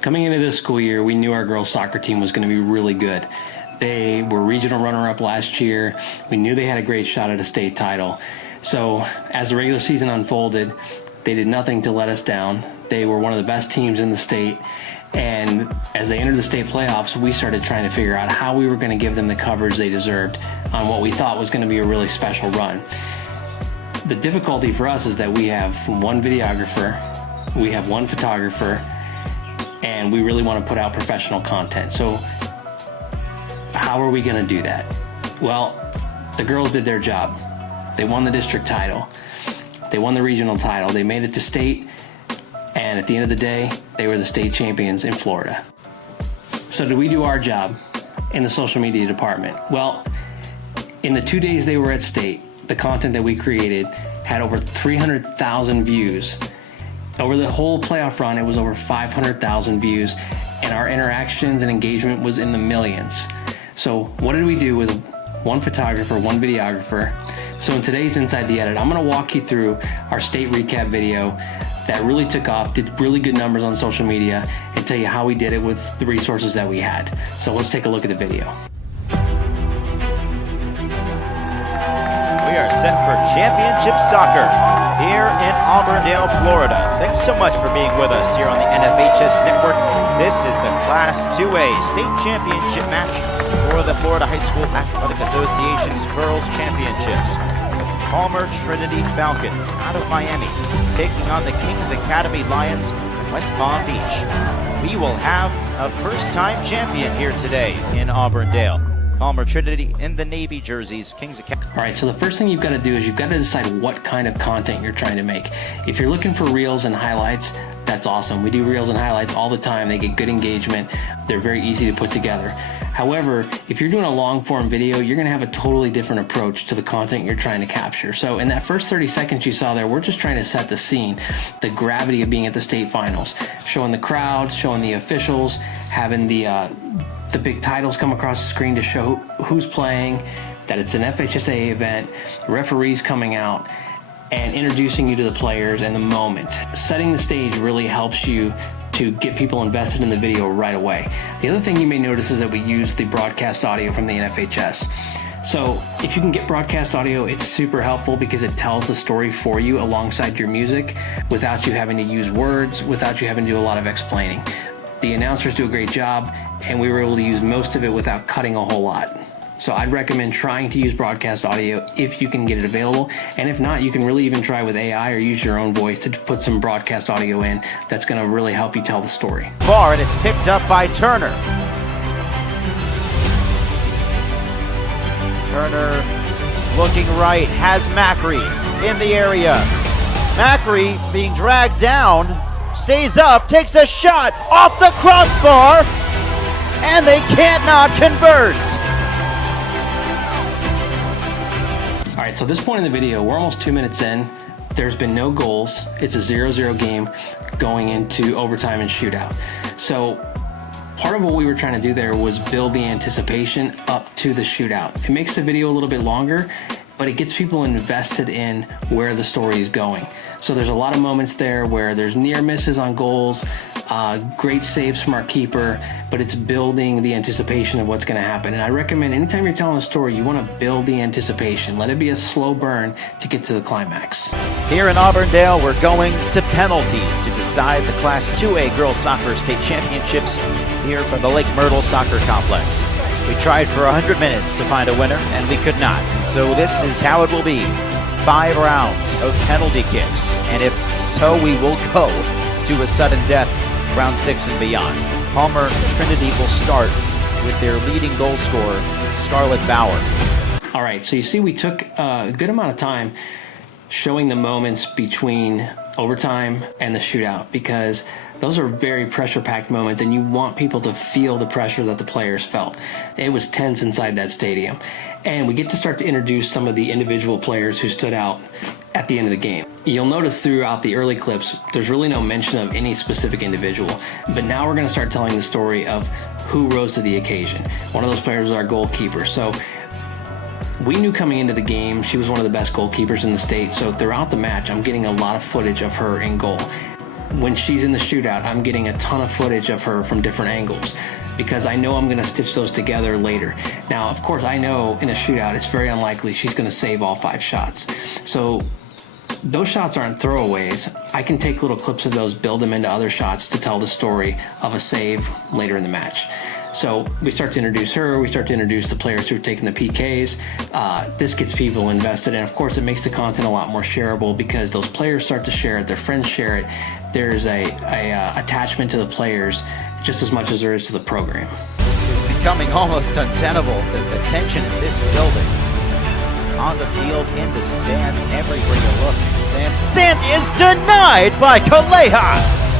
Coming into this school year, we knew our girls soccer team was going to be really good. They were regional runner-up last year. We knew they had a great shot at a state title. So as the regular season unfolded, they did nothing to let us down. They were one of the best teams in the state. And as they entered the state playoffs, we started trying to figure out how we were going to give them the coverage they deserved on what we thought was going to be a really special run. The difficulty for us is that we have one videographer, we have one photographer, and we really want to put out professional content. So how are we going to do that? Well, the girls did their job. They won the district title. They won the regional title. They made it to state. And at the end of the day, they were the state champions in Florida. So did we do our job in the social media department? Well, in the 2 days they were at state, the content that we created had over 300,000 views. Over the whole playoff run, it was over 500,000 views, and our interactions and engagement was in the millions. So what did we do with one photographer, one videographer? So in today's Inside the Edit, I'm gonna walk you through our state recap video that really took off, did really good numbers on social media, and tell you how we did it with the resources that we had. So let's take a look at the video. We are set for championship soccer here in Auburndale, Florida. Thanks so much for being with us here on the NFHS Network. This is the Class 2A state championship match for the Florida High School Athletic Association's Girls Championships. Palmer Trinity Falcons out of Miami taking on the Kings Academy Lions from West Palm Beach. We will have a first-time champion here today in Auburndale. Palmer Trinity in the Navy jerseys, Kings Academy. All right, so the first thing you've got to do is you've got to decide what kind of content you're trying to make. If you're looking for reels and highlights, that's awesome. We do reels and highlights all the time. They get good engagement. They're very easy to put together. However, if you're doing a long form video, you're going to have a totally different approach to the content you're trying to capture. So in that first 30 seconds you saw there, we're just trying to set the scene, the gravity of being at the state finals, showing the crowd, showing the officials, having the big titles come across the screen to show who's playing, that it's an FHSAA event, referees coming out, and introducing you to the players and the moment. Setting the stage really helps you to get people invested in the video right away. The other thing you may notice is that we use the broadcast audio from the NFHS. So if you can get broadcast audio, it's super helpful because it tells the story for you alongside your music without you having to use words, without you having to do a lot of explaining. The announcers do a great job, and we were able to use most of it without cutting a whole lot. So I'd recommend trying to use broadcast audio if you can get it available. And if not, you can really even try with AI or use your own voice to put some broadcast audio in. That's going to really help you tell the story. Far, and it's picked up by Turner. Turner looking right, has Macri in the area. Macri being dragged down, stays up, takes a shot off the crossbar, and they can't not convert. All right, so at this point in the video, we're almost 2 minutes in. There's been no goals. It's a 0-0 game going into overtime and shootout. So part of what we were trying to do there was build the anticipation up to the shootout. It makes the video a little bit longer, but it gets people invested in where the story is going. So there's a lot of moments there where there's near misses on goals, great saves from our keeper, but it's building the anticipation of what's going to happen. And I recommend anytime you're telling a story, you want to build the anticipation. Let it be a slow burn to get to the climax. Here in Auburndale, we're going to penalties to decide the Class 2A Girls Soccer State Championships here from the Lake Myrtle Soccer Complex. We tried for 100 minutes to find a winner, and we could not. So this is how it will be. 5 rounds of penalty kicks, and if so, we will go to a sudden death, round 6 and beyond. Palmer Trinity will start with their leading goal scorer, Scarlett Bauer. All right, so you see we took a good amount of time showing the moments between overtime and the shootout because those are very pressure-packed moments and you want people to feel the pressure that the players felt. It was tense inside that stadium. And we get to start to introduce some of the individual players who stood out at the end of the game. You'll notice throughout the early clips, there's really no mention of any specific individual, but now we're gonna start telling the story of who rose to the occasion. One of those players was our goalkeeper. So we knew coming into the game, she was one of the best goalkeepers in the state. So throughout the match, I'm getting a lot of footage of her in goal. when she's in the shootout, I'm getting a ton of footage of her from different angles because I know I'm going to stitch those together later. Now, of course, I know in a shootout, it's very unlikely she's going to save all 5 shots. So those shots aren't throwaways. I can take little clips of those, build them into other shots to tell the story of a save later in the match. So we start to introduce her, we start to introduce the players who are taking the PKs. This gets people invested, and of course it makes the content a lot more shareable because those players start to share it, their friends share it. There's a attachment to the players just as much as there is to the program. It's becoming almost untenable, the tension in this building. On the field, in the stands, everywhere you look. And sent is denied by Callejas.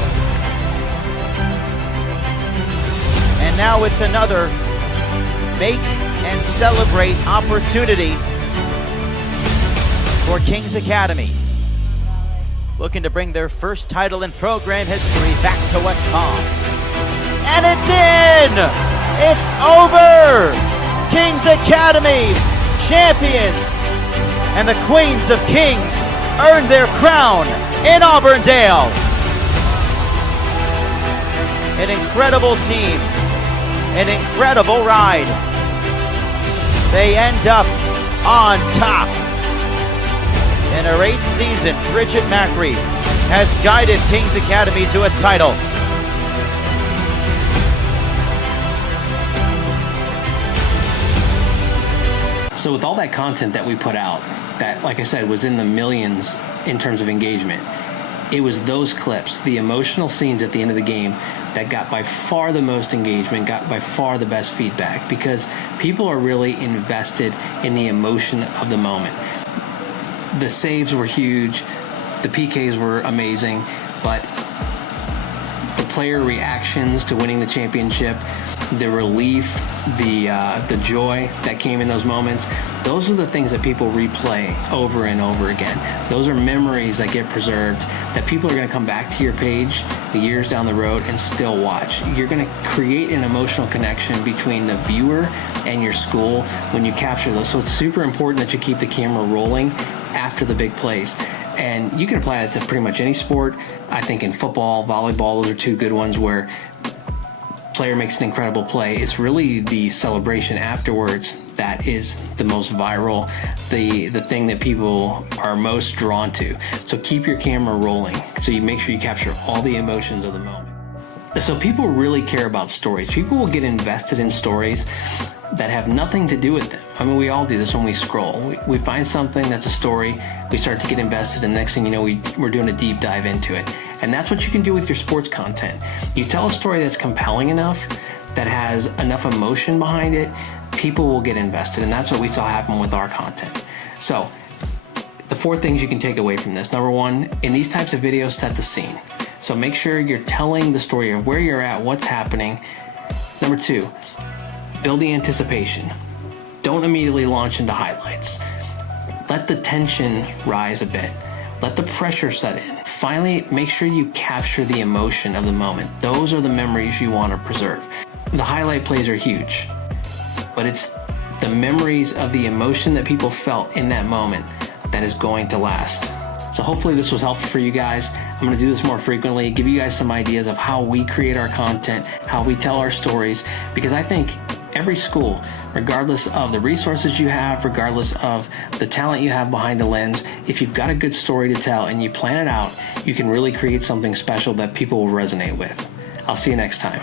And now it's another make and celebrate opportunity for Kings Academy. Looking to bring their first title in program history back to West Palm. And it's in! It's over! Kings Academy champions! And the Queens of Kings earned their crown in Auburndale. An incredible team, an incredible ride. They end up on top. In her 8th season, Bridget Macri has guided Kings Academy to a title. So with all that content that we put out, that, like I said, was in the millions in terms of engagement, it was those clips, the emotional scenes at the end of the game, that got by far the most engagement, got by far the best feedback, because people are really invested in the emotion of the moment. The saves were huge, the PKs were amazing, but the player reactions to winning the championship, the relief, the joy that came in those moments, those are the things that people replay over and over again. Those are memories that get preserved, that people are going to come back to your page the years down the road and still watch. You're going to create an emotional connection between the viewer and your school when you capture those. So it's super important that you keep the camera rolling after the big plays. And you can apply that to pretty much any sport. I think in football, volleyball, those are 2 good ones where player makes an incredible play. It's really the celebration afterwards that is the most viral, the thing that people are most drawn to. So keep your camera rolling so you make sure you capture all the emotions of the moment. So people really care about stories. People will get invested in stories that have nothing to do with them. I mean, we all do this when we scroll. We find something that's a story, we start to get invested, and next thing you know, we're doing a deep dive into it. And that's what you can do with your sports content. You tell a story that's compelling enough, that has enough emotion behind it, people will get invested, and that's what we saw happen with our content. So, the 4 things you can take away from this. Number 1, in these types of videos, set the scene. So make sure you're telling the story of where you're at, what's happening. Number 2, build the anticipation. Don't immediately launch into highlights. Let the tension rise a bit. Let the pressure set in. Finally, make sure you capture the emotion of the moment. Those are the memories you want to preserve. The highlight plays are huge, but it's the memories of the emotion that people felt in that moment that is going to last. So hopefully this was helpful for you guys. I'm going to do this more frequently, give you guys some ideas of how we create our content, how we tell our stories, because I think every school, regardless of the resources you have, regardless of the talent you have behind the lens, if you've got a good story to tell and you plan it out, you can really create something special that people will resonate with. I'll see you next time.